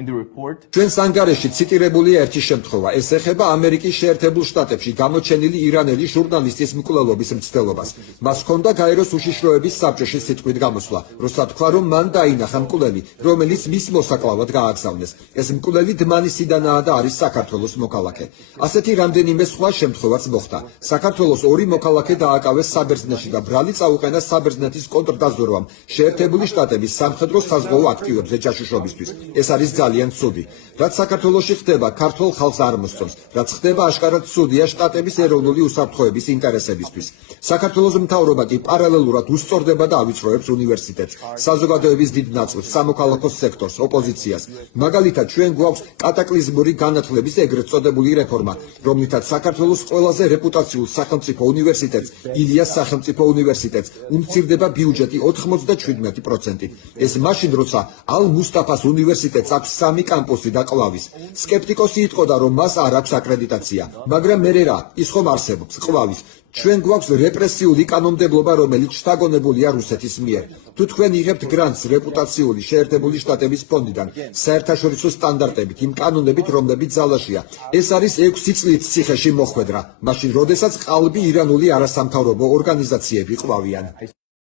In the report, ჩვენს ანგარიშში ციტირებულია ერთი შემთხვევა. ეს ეხება ამერიკის შეერთებულ შტატებში გამოჩენილი ირანელი ჟურნალისტის მკვლელობის მცდელობას. მას ჰქონდა გაეროს უშიშროების საბჭოში სიტყვით გამოსვლა, როცა თქვა, რომ მან დაინახა მკვლელი, რომელიც მის მოსაკლავად გააგზავნეს. ეს მკვლელი დმანისიდანაა და არის საქართველოს მოქალაქე. ასეთი რამდენიმე სხვა შემთხვევაც მოხდა. საქართველოს ორი მოქალაქე დააკავეს საბერძნეთში და ბრალი წაუყენა საბერძნეთის კონტრდაზვერვამ შეერთებული შტატების სამხედრო საზღვაო აქტივებზე ჯაშუშობისთვის. ეს არის ძალიან ცუდი. რაც საქართველოში ხდება, ქართულ ხალხს არ მოსწონს. რაც ხდება, აშკარად ცუდია შტატების ეროვნული უსაფრთხოების ინტერესებისთვის. საქართველოს მთავრობა კი პარალელურად უსწორდება და ავიწროებს უნივერსიტეტს, საზოგადოების დიდ ნაწილს, სამოქალაქო სექტორს, ოპოზიციას. მაგალითად, ჩვენ გვაქვს კატაკლიზმური განათლების ეგრეთ წოდებული რეფორმა, რომლითაც საქართველოს ყველაზე რეპუტაციულ სახელმწიფო უნივერსიტეტს, ილიას სახელმწიფო უნივერსიტეტს, უმცირდება ბიუჯეტი 97%. ეს მაშინ, როცა ალ-მუსტაფას უნივერსიტეტს აქვს 3 კამპუსი და ყვავის. სკეპტიკოსი იტყოდა, რომ მას არ აქვს აკრედიტაცია, მაგრამ მე რა, ის ხომ არსებობს, ყვავის. ჩვენ გვაქვს რეპრესიული კანონმდებლობა, რომელიც შთაგონებულია რუსეთის მიერ. თუ თქვენ იღებთ გრანტს რეპუტაციული შეერთებული შტატების ფონდიდან, საერთაშორისო სტანდარტებით, იმ კანონებით, რომლებიც ძალაშია, ეს არის 6 წლით ციხეში მოხვედრა, მაშინ, როდესაც ყალბი ირანული არასამთავრობო ორგანიზაციები ყვავიან.